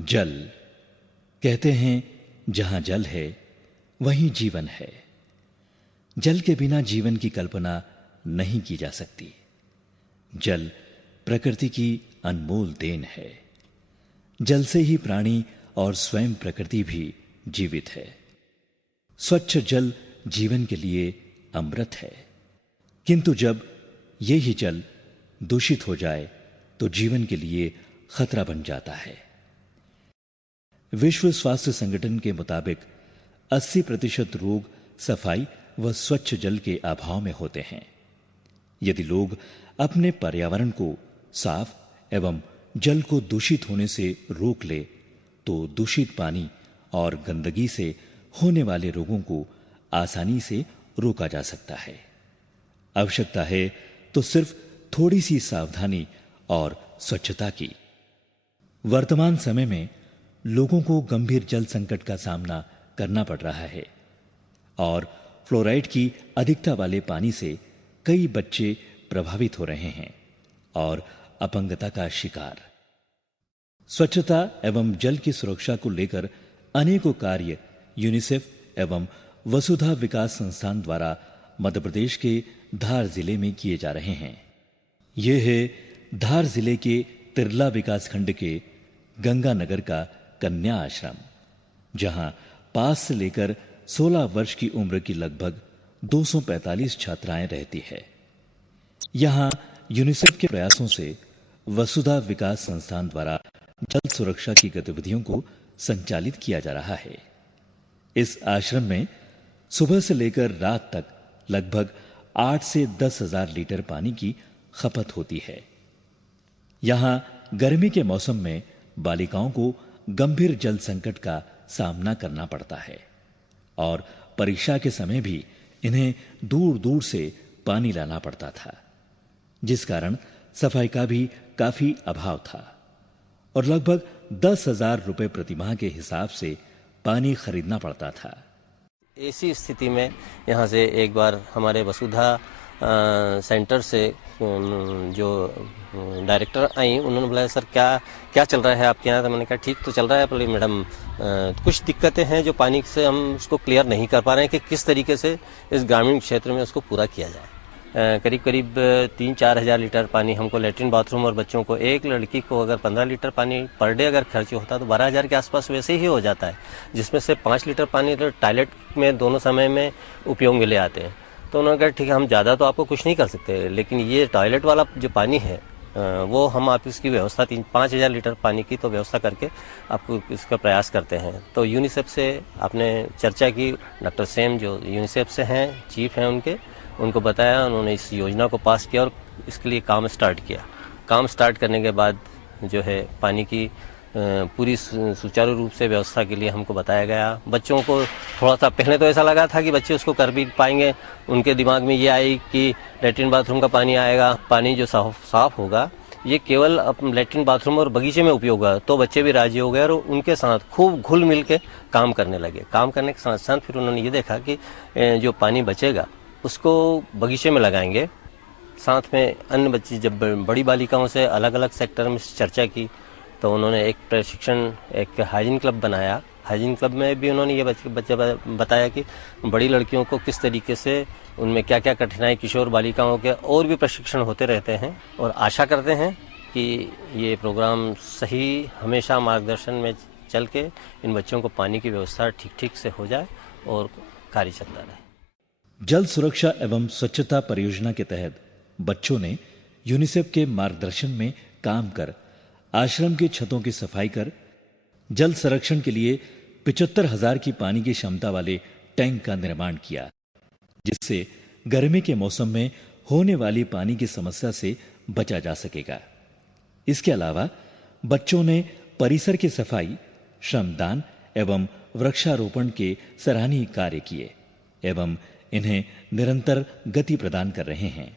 जल कहते हैं, जहां जल है वहीं जीवन है। जल के बिना जीवन की कल्पना नहीं की जा सकती। जल प्रकृति की अनमोल देन है। जल से ही प्राणी और स्वयं प्रकृति भी जीवित है। स्वच्छ जल जीवन के लिए अमृत है, किंतु जब ये ही जल दूषित हो जाए तो जीवन के लिए खतरा बन जाता है। विश्व स्वास्थ्य संगठन के मुताबिक 80% रोग सफाई व स्वच्छ जल के अभाव में होते हैं। यदि लोग अपने पर्यावरण को साफ एवं जल को दूषित होने से रोक ले तो दूषित पानी और गंदगी से होने वाले रोगों को आसानी से रोका जा सकता है। आवश्यकता है तो सिर्फ थोड़ी सी सावधानी और स्वच्छता की। वर्तमान समय में लोगों को गंभीर जल संकट का सामना करना पड़ रहा है और फ्लोराइड की अधिकता वाले पानी से कई बच्चे प्रभावित हो रहे हैं और अपंगता का शिकार। स्वच्छता एवं जल की सुरक्षा को लेकर अनेकों कार्य यूनिसेफ एवं वसुधा विकास संस्थान द्वारा मध्य प्रदेश के धार जिले में किए जा रहे हैं। ये है धार जिले के तिरला विकासखंड के गंगानगर का कन्या आश्रम, जहां 5 से लेकर 16 वर्ष की उम्र की लगभग 245 छात्राएं रहती है। यहां यूनिसेफ के प्रयासों से वसुधा विकास संस्थान द्वारा जल सुरक्षा की गतिविधियों को संचालित किया जा रहा है। इस आश्रम में सुबह से लेकर रात तक लगभग 8 से 10 हजार लीटर पानी की खपत होती है। यहां गर्मी के मौसम में बालिकाओं को गंभीर जल संकट का सामना करना पड़ता है और परीक्षा के समय भी इन्हें दूर दूर से पानी लाना पड़ता था, जिस कारण सफाई का भी काफी अभाव था और लगभग 10,000 रुपए प्रतिमाह के हिसाब से पानी खरीदना पड़ता था। ऐसी स्थिति में यहाँ से एक बार हमारे वसुधा सेंटर से जो डायरेक्टर आई, उन्होंने बोला सर क्या चल रहा है आपके यहाँ। तो मैंने कहा ठीक तो चल रहा है, बोले मैडम कुछ दिक्कतें हैं जो पानी से हम उसको क्लियर नहीं कर पा रहे हैं कि किस तरीके से इस ग्रामीण क्षेत्र में उसको पूरा किया जाए। करीब करीब 3-4 हजार लीटर पानी हमको लेटरिन बाथरूम और बच्चों को, एक लड़की को अगर 15 लीटर पानी पर डे अगर खर्च होता तो 12,000 के आसपास वैसे ही हो जाता है, जिसमें से 5 लीटर पानी तो टॉयलेट में दोनों समय में उपयोग में ले आते हैं। तो उन्होंने कहा ठीक है, हम ज़्यादा तो आपको कुछ नहीं कर सकते, लेकिन ये टॉयलेट वाला जो पानी है वो हम आप इसकी व्यवस्था 3-5 हजार लीटर पानी की तो व्यवस्था करके आपको इसका प्रयास करते हैं। तो यूनिसेफ से आपने चर्चा की, डॉक्टर सेम जो यूनिसेफ से हैं, चीफ हैं उनको बताया, उन्होंने इस योजना को पास किया और इसके लिए काम स्टार्ट किया। काम स्टार्ट करने के बाद जो है पानी की पूरी सुचारू रूप से व्यवस्था के लिए हमको बताया गया। बच्चों को थोड़ा सा पहले तो ऐसा लगा था कि बच्चे उसको कर भी पाएंगे, उनके दिमाग में ये आई कि लेटरिन बाथरूम का पानी आएगा, पानी जो साफ होगा ये केवल लेटरिन बाथरूम और बगीचे में उपयोग होगा। तो बच्चे भी राजी हो गए और उनके साथ खूब घुल मिल के काम करने लगे। काम करने के साथ साथ फिर उन्होंने ये देखा कि जो पानी बचेगा उसको बगीचे में लगाएंगे। साथ में अन्य बच्चे, जब बड़ी बालिकाओं से अलग अलग सेक्टर में चर्चा की तो उन्होंने एक प्रशिक्षण, एक हाइजीन क्लब बनाया। हाइजीन क्लब में भी उन्होंने ये बच्चे बताया कि बड़ी लड़कियों को किस तरीके से उनमें क्या क्या कठिनाई, किशोर बालिकाओं के और भी प्रशिक्षण होते रहते हैं और आशा करते हैं कि ये प्रोग्राम सही हमेशा मार्गदर्शन में चल के इन बच्चों को पानी की व्यवस्था ठीक से हो जाए और कार्य चलता रहे। जल सुरक्षा एवं स्वच्छता परियोजना के तहत बच्चों ने यूनिसेफ के मार्गदर्शन में काम कर आश्रम की छतों की सफाई कर जल संरक्षण के लिए 75,000 की पानी की क्षमता वाले टैंक का निर्माण किया, जिससे गर्मी के मौसम में होने वाली पानी की समस्या से बचा जा सकेगा। इसके अलावा बच्चों ने परिसर की सफाई, श्रमदान एवं वृक्षारोपण के सराहनीय कार्य किए एवं इन्हें निरंतर गति प्रदान कर रहे हैं।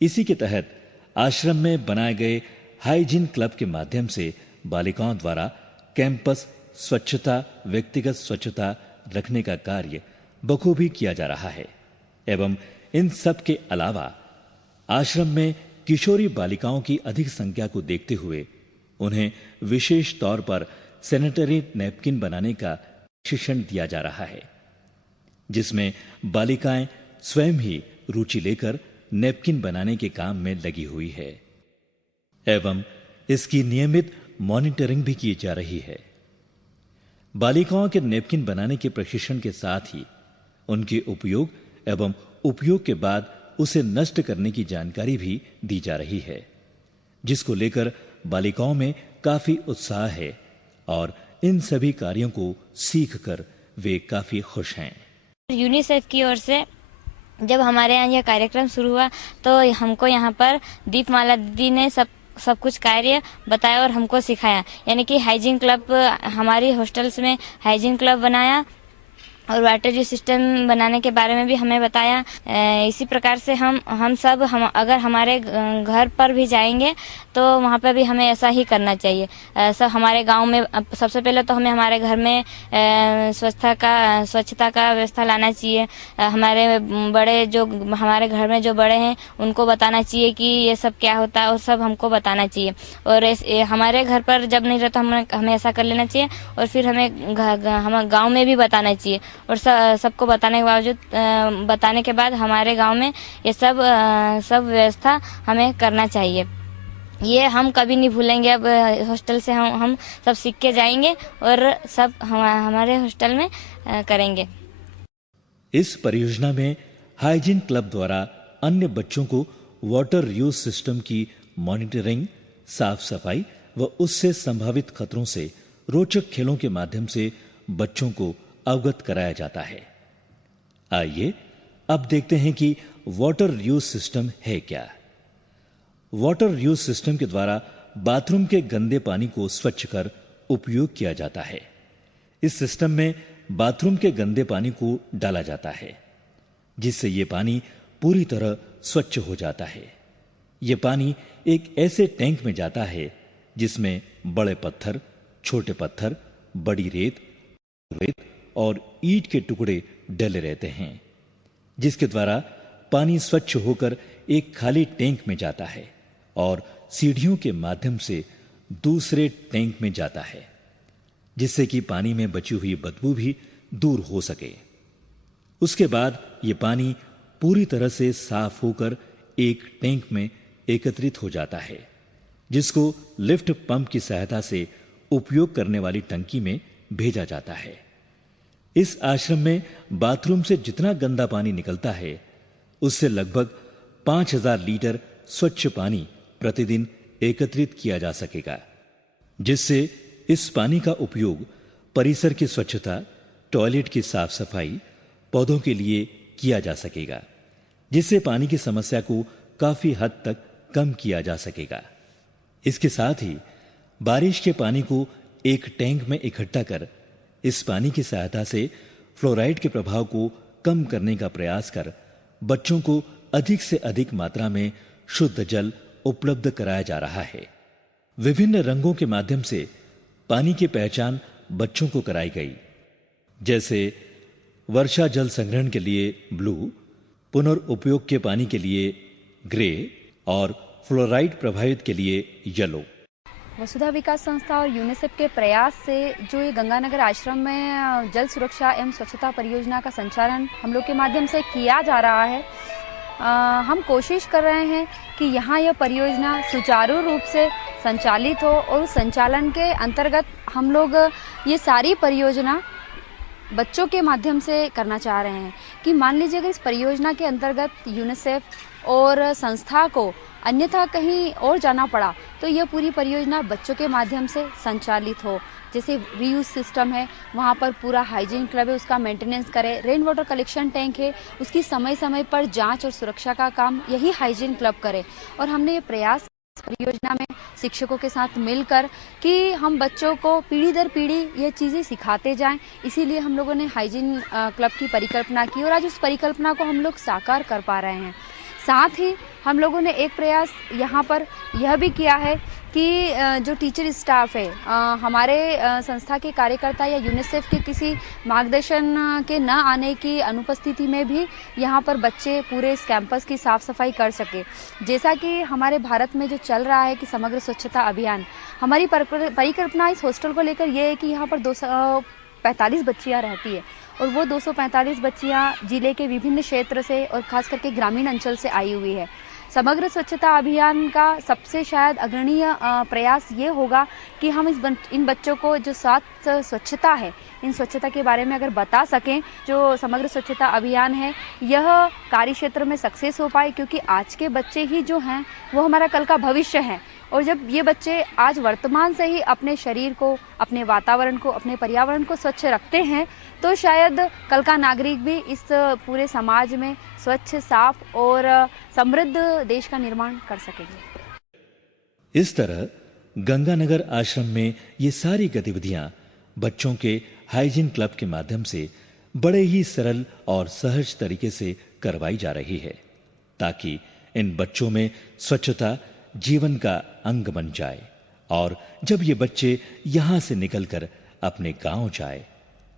इसी के तहत आश्रम में बनाए गए हाइजीन क्लब के माध्यम से बालिकाओं द्वारा कैंपस स्वच्छता, व्यक्तिगत स्वच्छता रखने का कार्य बखूबी किया जा रहा है एवं इन सब के अलावा आश्रम में किशोरी बालिकाओं की अधिक संख्या को देखते हुए उन्हें विशेष तौर पर सैनिटरी नैपकिन बनाने का प्रशिक्षण दिया जा रहा है, जिसमें बालिकाएं स्वयं ही रुचि लेकर नैपकिन बनाने के काम में लगी हुई है एवं इसकी नियमित मॉनिटरिंग भी की जा रही है। बालिकाओं के नैपकिन बनाने के प्रशिक्षण के साथ ही उनके उपयोग एवं उपयोग के बाद उसे नष्ट करने की जानकारी भी दी जा रही है, जिसको लेकर बालिकाओं में काफी उत्साह है और इन सभी कार्यों को सीखकर वे काफी खुश हैं। यूनिसेफ की ओर से जब हमारे यहाँ यह कार्यक्रम शुरू हुआ तो हमको यहाँ पर दीपमाला दीदी ने सब कुछ कार्य बताया और हमको सिखाया, यानी कि हाइजीन क्लब, हमारी हॉस्टल्स में हाइजीन क्लब बनाया और वाटर सिस्टम बनाने के बारे में भी हमें बताया। इसी प्रकार से हम अगर हमारे घर पर भी जाएंगे तो वहाँ पर भी हमें ऐसा ही करना चाहिए। सब हमारे गांव में सबसे पहले तो हमें हमारे घर में स्वच्छता का व्यवस्था लाना चाहिए। हमारे बड़े जो हमारे घर में जो बड़े हैं उनको बताना चाहिए कि ये सब क्या होता है और सब हमको बताना चाहिए। और हमारे घर पर जब नहीं रहता हमें ऐसा कर लेना चाहिए और फिर हमें गाँव में भी बताना चाहिए और सबको बताने के बाद हमारे गांव में ये सब व्यवस्था हमें करना चाहिए। ये हम कभी नहीं भूलेंगे। अब हॉस्टल से हम सब सीख के जाएंगे और सब हमारे हॉस्टल में करेंगे। इस परियोजना में हाइजीन क्लब द्वारा अन्य बच्चों को वाटर यूज सिस्टम की मॉनिटरिंग, साफ सफाई व उससे संभावित खतरों से रोचक खेलों के माध्यम से बच्चों को अवगत कराया जाता है। आइए अब देखते हैं कि वाटर यूज सिस्टम है क्या। वाटर यूज सिस्टम के द्वारा बाथरूम के गंदे पानी को स्वच्छ कर उपयोग किया जाता है। इस सिस्टम में बाथरूम के गंदे पानी को डाला जाता है, जिससे ये पानी पूरी तरह स्वच्छ हो जाता है। ये पानी एक ऐसे टैंक में जाता है जिसमें बड़े पत्थर, छोटे पत्थर, बड़ी रेत और ईंट के टुकड़े डले रहते हैं, जिसके द्वारा पानी स्वच्छ होकर एक खाली टैंक में जाता है और सीढ़ियों के माध्यम से दूसरे टैंक में जाता है, जिससे कि पानी में बची हुई बदबू भी दूर हो सके। उसके बाद ये पानी पूरी तरह से साफ होकर एक टैंक में एकत्रित हो जाता है, जिसको लिफ्ट पंप की सहायता से उपयोग करने वाली टंकी में भेजा जाता है। इस आश्रम में बाथरूम से जितना गंदा पानी निकलता है, उससे लगभग 5000 लीटर स्वच्छ पानी प्रतिदिन एकत्रित किया जा सकेगा, जिससे इस पानी का उपयोग परिसर की स्वच्छता, टॉयलेट की साफ सफाई, पौधों के लिए किया जा सकेगा, जिससे पानी की समस्या को काफी हद तक कम किया जा सकेगा। इसके साथ ही बारिश के पानी को एक टैंक में इकट्ठा कर इस पानी की सहायता से फ्लोराइड के प्रभाव को कम करने का प्रयास कर बच्चों को अधिक से अधिक मात्रा में शुद्ध जल उपलब्ध कराया जा रहा है। विभिन्न रंगों के माध्यम से पानी की पहचान बच्चों को कराई गई, जैसे वर्षा जल संग्रहण के लिए ब्लू, पुनर्उपयोग के पानी के लिए ग्रे और फ्लोराइड प्रभावित के लिए येलो। वसुधा विकास संस्था और यूनिसेफ के प्रयास से जो ये गंगानगर आश्रम में जल सुरक्षा एवं स्वच्छता परियोजना का संचालन हम लोग के माध्यम से किया जा रहा है, हम कोशिश कर रहे हैं कि यहाँ यह परियोजना सुचारू रूप से संचालित हो और उस संचालन के अंतर्गत हम लोग ये सारी परियोजना बच्चों के माध्यम से करना चाह रहे हैं कि मान लीजिए अगर इस परियोजना के अंतर्गत यूनिसेफ और संस्था को अन्यथा कहीं और जाना पड़ा तो यह पूरी परियोजना बच्चों के माध्यम से संचालित हो। जैसे रीयूज सिस्टम है, वहाँ पर पूरा हाइजीन क्लब है, उसका मेंटेनेंस करे, रेन वाटर कलेक्शन टैंक है, उसकी समय समय पर जांच और सुरक्षा का काम यही हाइजीन क्लब करे। और हमने ये प्रयास परियोजना में शिक्षकों के साथ मिलकर कि हम बच्चों को पीढ़ी दर पीढ़ी ये चीज़ें सिखाते जाएं, इसीलिए हम लोगों ने हाइजीन क्लब की परिकल्पना की और आज उस परिकल्पना को हम लोग साकार कर पा रहे हैं। साथ ही हम लोगों ने एक प्रयास यहाँ पर यह भी किया है कि जो टीचर स्टाफ है, हमारे संस्था के कार्यकर्ता या यूनिसेफ के किसी मार्गदर्शन के न आने की अनुपस्थिति में भी यहाँ पर बच्चे पूरे इस कैंपस की साफ सफाई कर सके। जैसा कि हमारे भारत में जो चल रहा है कि समग्र स्वच्छता अभियान, हमारी परिकल्पना इस हॉस्टल को लेकर ये है कि यहाँ पर 245 बच्चियाँ रहती है और वो 245 बच्चियाँ जिले के विभिन्न क्षेत्र से और खास करके ग्रामीण अंचल से आई हुई है। समग्र स्वच्छता अभियान का सबसे शायद अग्रणीय प्रयास ये होगा कि हम इन बच्चों को जो स्वच्छता है, इन स्वच्छता के बारे में अगर बता सकें, जो समग्र स्वच्छता अभियान है यह कार्य क्षेत्र में सक्सेस हो पाए, क्योंकि आज के बच्चे ही जो हैं वो हमारा कल का भविष्य है। और जब ये बच्चे आज वर्तमान से ही अपने शरीर को, अपने वातावरण को, अपने पर्यावरण को स्वच्छ रखते हैं तो शायद कल का नागरिक भी इस पूरे समाज में स्वच्छ, साफ और समृद्ध देश का निर्माण कर सकेंगे। इस तरह गंगानगर आश्रम में ये सारी गतिविधियां बच्चों के हाइजीन क्लब के माध्यम से बड़े ही सरल और सहज तरीके से करवाई जा रही है, ताकि इन बच्चों में स्वच्छता जीवन का अंग बन जाए और जब ये बच्चे यहां से निकलकर अपने गांव जाए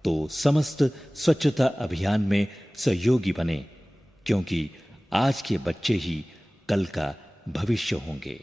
तो समस्त स्वच्छता अभियान में सहयोगी बने, क्योंकि आज के बच्चे ही कल का भविष्य होंगे।